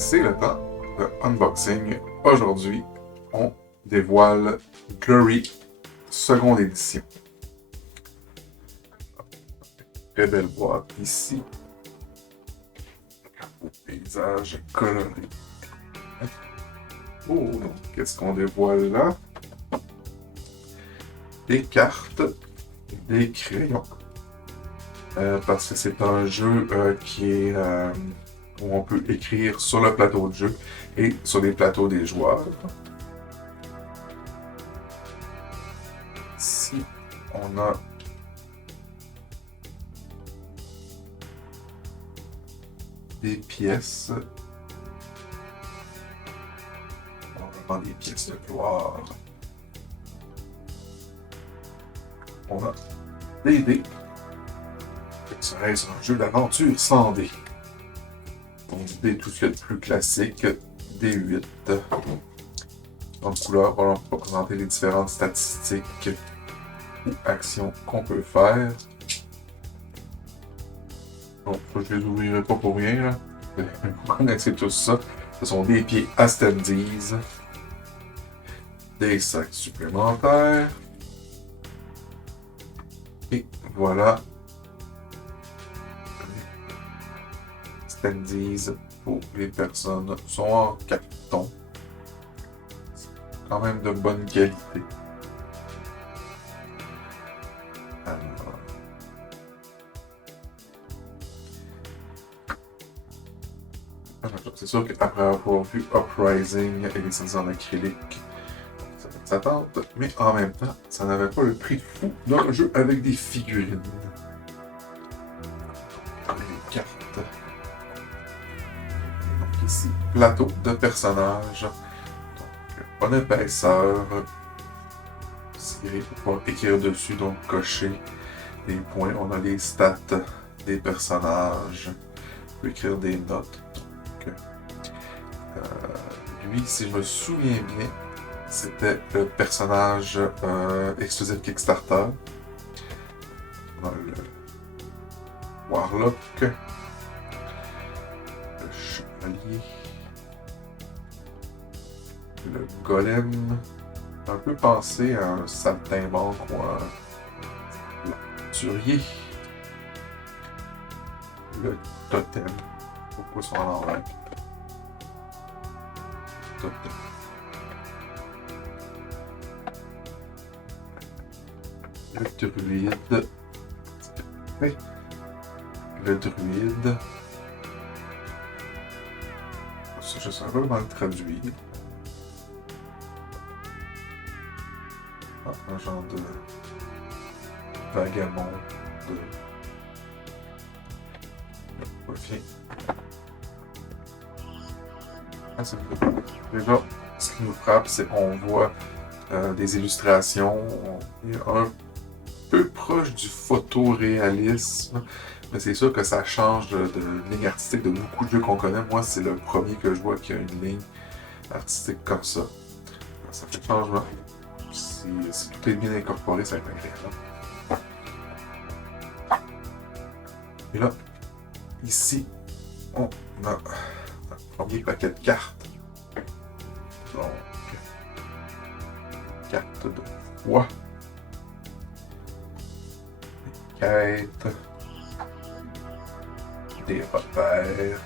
c'est le temps de unboxing. Aujourd'hui, on dévoile Glory, seconde édition. Très belle boîte ici. Au paysage coloré. Oh, qu'est-ce qu'on dévoile là? Des cartes, des crayons. Parce que c'est un jeu qui est où on peut écrire sur le plateau de jeu et sur les plateaux des joueurs. Ici, on a des pièces. Vraiment des pièces de gloire. On a des dés. Serait-ce un jeu d'aventure sans dés? Donc, des tout ce qu'il y a de plus classique, des 8. En couleur, on va présenter les différentes statistiques ou actions qu'on peut faire. Bon, je les ouvrirai pas pour rien, là. Vous connaissez tous ça. Ce sont des pieds à standees, des sacs supplémentaires. Et voilà. Standees pour les personnes sont en carton. Quand même de bonne qualité. C'est sûr qu'après avoir vu Uprising et les scènes en acrylique, ça fait sa tente, mais en même temps, ça n'avait pas le prix fou d'un jeu avec des figurines. Les cartes. Donc ici, plateau de personnages. Donc, bonne épaisseur. Pour pouvoir écrire dessus, donc cocher des points. On a les stats des personnages. On peut écrire des notes. Lui, si je me souviens bien, c'était le personnage exclusif Kickstarter. On a le Warlock, le Chevalier, le Golem, un peu pensé à un saltimbanque ou un l'aventurier, le Totem, pourquoi sont en l'envers? Le druide. Oui. Le druide. Ça, je sais pas comment le traduire. Ah, un genre de vagabond de. Revient. Ah, c'est déjà, ce qui nous frappe, c'est qu'on voit des illustrations un peu proche du photoréalisme, mais c'est sûr que ça change de ligne artistique de beaucoup de jeux qu'on connaît. Moi, c'est le premier que je vois qui a une ligne artistique comme ça. Ça fait changement. Si tout est bien incorporé, ça va être agréable. Et là, ici, on a premier paquet de cartes. Donc, carte de foi. Des quêtes. Des repères.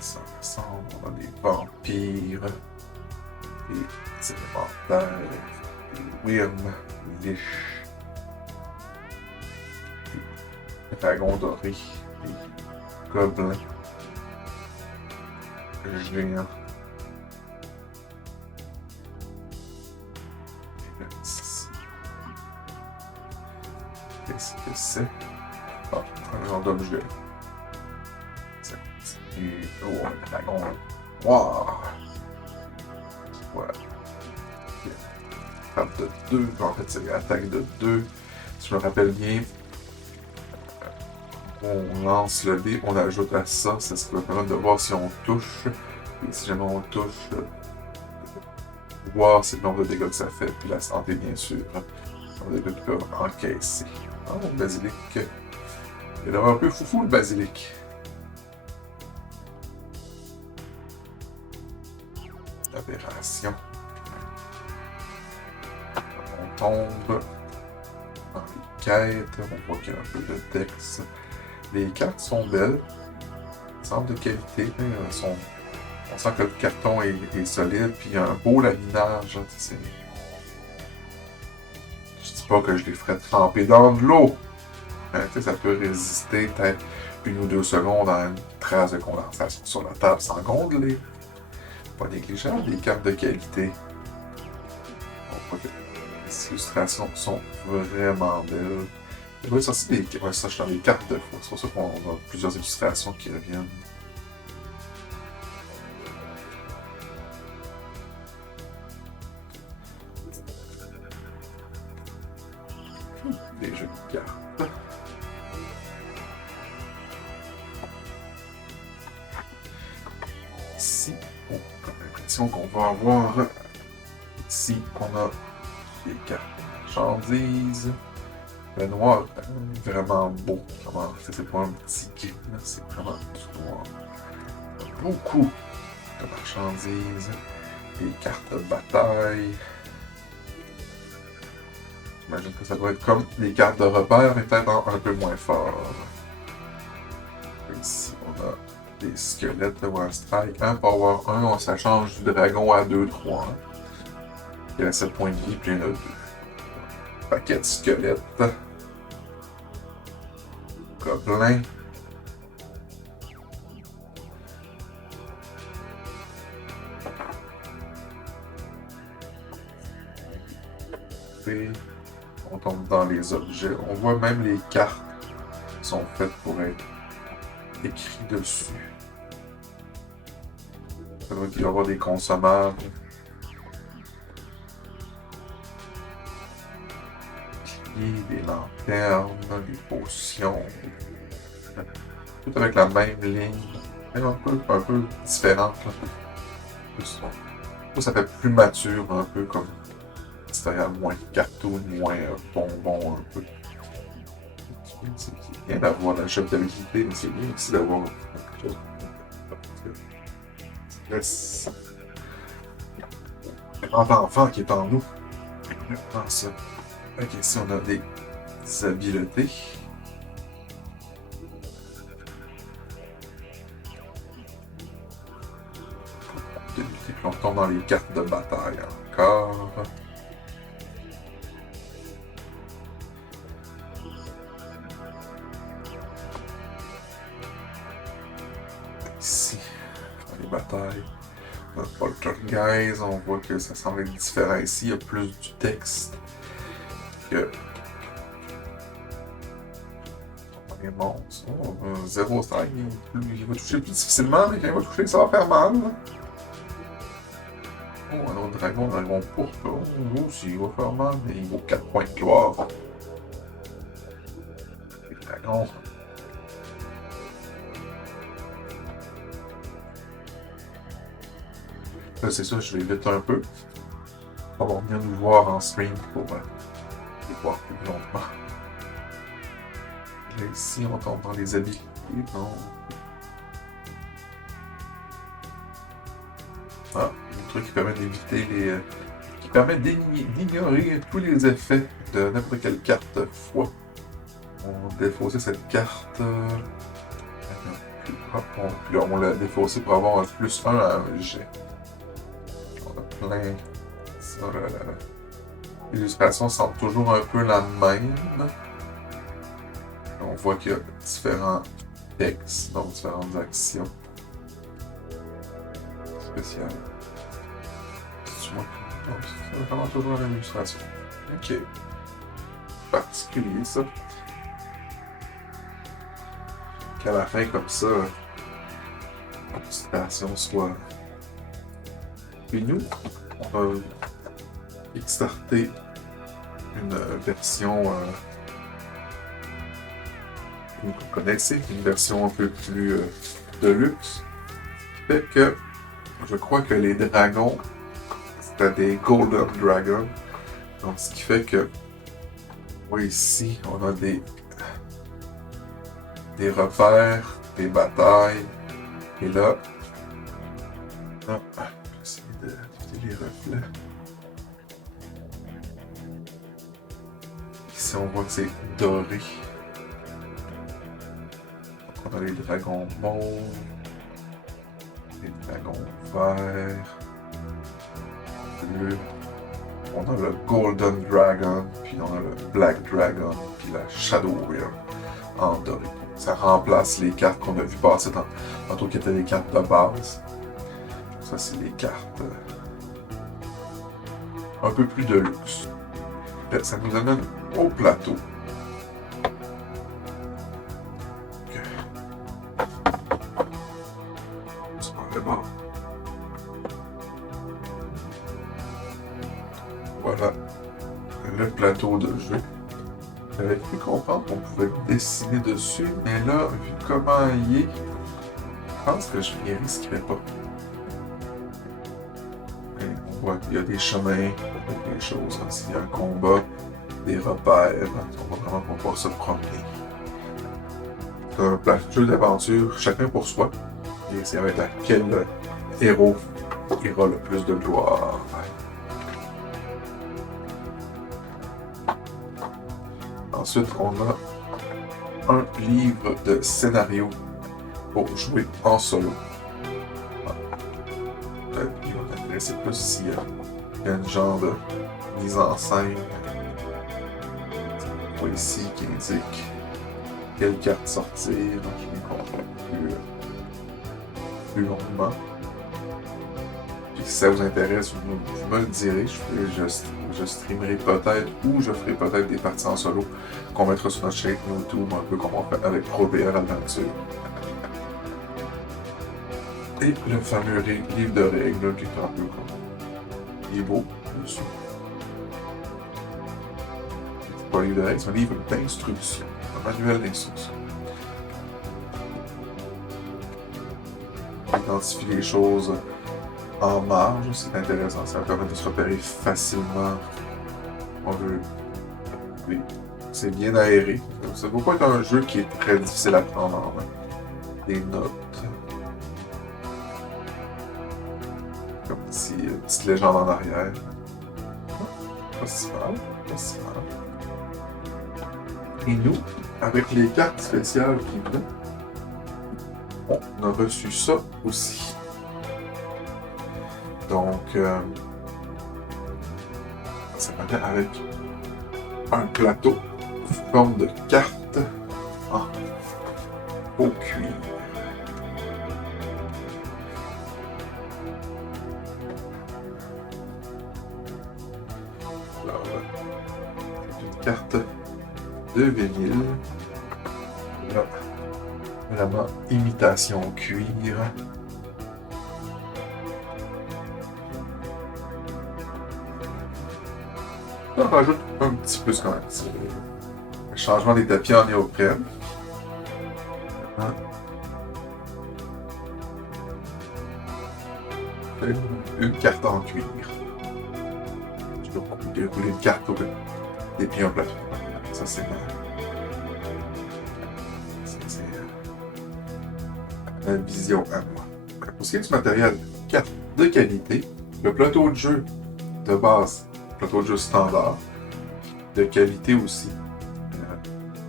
Ça ressemble, on a des vampires. Des élémentaires. Des Wyrm, Lich. Des dragons dorés. Des gobelins. Géants. Qu'est-ce que c'est? Ah, un genre d'objet. Oh, un dragon noir. Voilà. Frappe de 2. En fait, c'est attaque de 2. Si je me rappelle bien, on lance le dé, on ajoute à ça, c'est ce qui va permettre de voir si on touche. Et si jamais on touche, voir c'est le nombre de dégâts que ça fait, puis la santé bien sûr. Le dégâts qu'ils peuvent encaisser. Oh, basilic. Il a l'air un peu foufou le basilic. Aberration. On tombe dans les quêtes. On voit qu'il y a un peu de texte. Les cartes sont belles. Semble de qualité. On sent que le carton est solide. Puis il y a un beau laminage. Hein, je dis pas que je les ferais tremper dans de l'eau. Hein, ça peut résister peut-être 1 ou 2 secondes à une trace de condensation sur la table sans gondeler. Pas négligeable, des cartes de qualité. On voit que les illustrations sont vraiment belles. Il va sortir des cartes de fois. C'est pour ça qu'on a plusieurs illustrations qui reviennent. Des jeux de cartes. Ici, on a l'impression qu'on va avoir. Ici, on a des cartes marchandises. Le noir est vraiment beau. C'est pas un petit gris, c'est vraiment du noir. Beaucoup de marchandises. Des cartes de bataille. J'imagine que ça doit être comme des cartes de repère, mais peut-être un peu moins fort. Ici, on a des squelettes de One Strike. Un Power 1, ça change du dragon à 2-3. Il y a 7 points de vie, puis il y en a 2. Paquet de squelettes. Gobelins. Et on tombe dans les objets. On voit même les cartes qui sont faites pour être écrites dessus. Ça doit y avoir des consommables. Des lanternes, des potions. Tout avec la même ligne. Mais un peu différente. Ça fait plus mature, un peu comme. C'est-à-dire moins cartoon, moins bonbon, un peu. C'est bien d'avoir la chefabilité, mais c'est bien aussi d'avoir quelque chose. Le grand enfant qui est en nous. Dans ça. Ok, ici on a des habiletés. Puis on tombe dans les cartes de bataille encore. Ici, dans les batailles. Notre Poltergeist, on voit que ça semble être différent ici. Il y a plus du texte. Les monstres. 0,5. Il va toucher plus difficilement, mais quand il va toucher, ça va faire mal. Oh, un autre dragon pourpre. Oh, aussi, il va faire mal, mais il vaut 4 points de gloire. Les dragons. Là, c'est ça, je vais vite un peu. On va venir nous voir en stream pour les voir plus longtemps. Là, ici, on tombe dans les habits. Ah, un truc qui permet d'éviter les. Qui permet d'ignorer tous les effets de n'importe quelle carte fois. On va défausser cette carte. Puis on l'a défaussé pour avoir un +1 à un jet. On a plein. Ça, l'illustration semble toujours un peu la même. On voit qu'il y a différents textes, donc différentes actions spéciales. C'est vraiment toujours la même illustration. Ok. Particulier, ça. Qu'à la fin, comme ça, l'illustration soit. Puis nous, on va kickstarter une version que vous connaissez, une version un peu plus de luxe. Qui fait que je crois que les dragons, c'était des Golden Dragons. Donc, ce qui fait que, oui, ici, on a des des repères, des batailles. Et là, je vais essayer d'éviter les reflets. Ici, on voit que c'est doré. On a les dragons mauves, les dragons verts, bleus. On a le Golden Dragon, puis on a le Black Dragon, puis la Shadow Wheel en doré. Ça remplace les cartes qu'on a vu passer tantôt qui étaient les cartes de base. Ça, c'est les cartes un peu plus de luxe. Là, ça nous amène au plateau. C'est pas vraiment. Voilà le plateau de jeu. J'avais cru comprendre qu'on pouvait dessiner dessus, mais là, vu comment il est, je pense que je ne risquerais pas. Et on voit qu'il y a des chemins, des choses. Hein. S'il y a un combat, des repères, on va vraiment pouvoir se promener. C'est un jeu d'aventure, chacun pour soi. Et c'est avec quel héros ira le plus de gloire. Ensuite, on a un livre de scénario pour jouer en solo. Il va t'intéresser plus s'il y a un genre de mise en scène. On voit ici qui indique quelle carte sortir. Donc, je vais comprendre plus longuement. Puis si ça vous intéresse, vous me le direz. Je streamerai peut-être ou je ferai peut-être des parties en solo qu'on mettra sur notre chaîne YouTube, un peu comme on fait avec ProPR Adventure. Et le fameux livre de règles qui est un peu comme. Il est beau, dessus. C'est pas un livre de règles, c'est un livre d'instruction, un manuel d'instruction. On identifie les choses en marge, c'est intéressant, ça permet de se repérer facilement. On veut. Oui, c'est bien aéré. Ça ne va pas être un jeu qui est très difficile à prendre en main. Des notes. Comme une petite légende en arrière. Pas si mal, pas si mal. Et nous, avec les cartes spéciales qui viennent, on a reçu ça aussi. Donc, ça va être avec un plateau sous forme de carte en haut cuir. Alors, c'est une carte de vinyle. Là, vraiment imitation cuir. On rajoute un petit peu quand même. C'est le changement des tapis en néoprène. Une carte en cuir. Je dois dérouler une carte au et puis un plateau. Ça, c'est ma vision à moi. Pour ce qui est du matériel, carte de qualité, le plateau de jeu de base, plateau de jeu standard, de qualité aussi.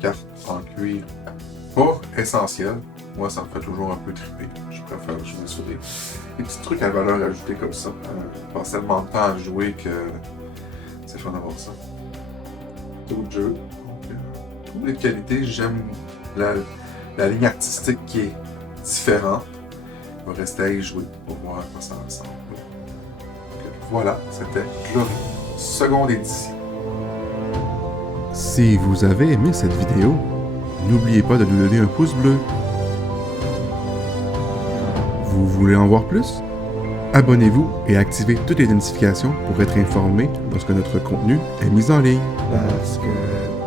Carte en cuir, pas essentiel. Moi, ça me fait toujours un peu triper. Je préfère jouer sur des petits trucs à valeur ajoutée comme ça. Je passe tellement de temps à jouer que c'est fun d'avoir ça. Plateau de jeu. Donc, de qualité, j'aime la ligne artistique qui est différente. Je vais rester à y jouer pour voir à quoi ça ressemble. Donc, voilà, c'était Glory, seconde édition. Si vous avez aimé cette vidéo, n'oubliez pas de nous donner un pouce bleu. Vous voulez en voir plus? Abonnez-vous et activez toutes les notifications pour être informé lorsque notre contenu est mis en ligne. Parce que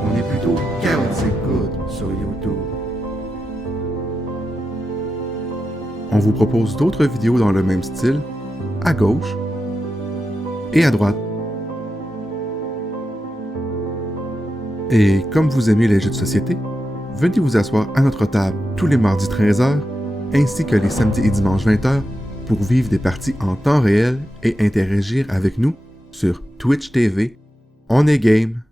on est plutôt 45 good sur YouTube. On vous propose d'autres vidéos dans le même style, à gauche et à droite. Et comme vous aimez les jeux de société, venez vous asseoir à notre table tous les mardis 13h, ainsi que les samedis et dimanches 20h, pour vivre des parties en temps réel et interagir avec nous sur Twitch TV. On est game!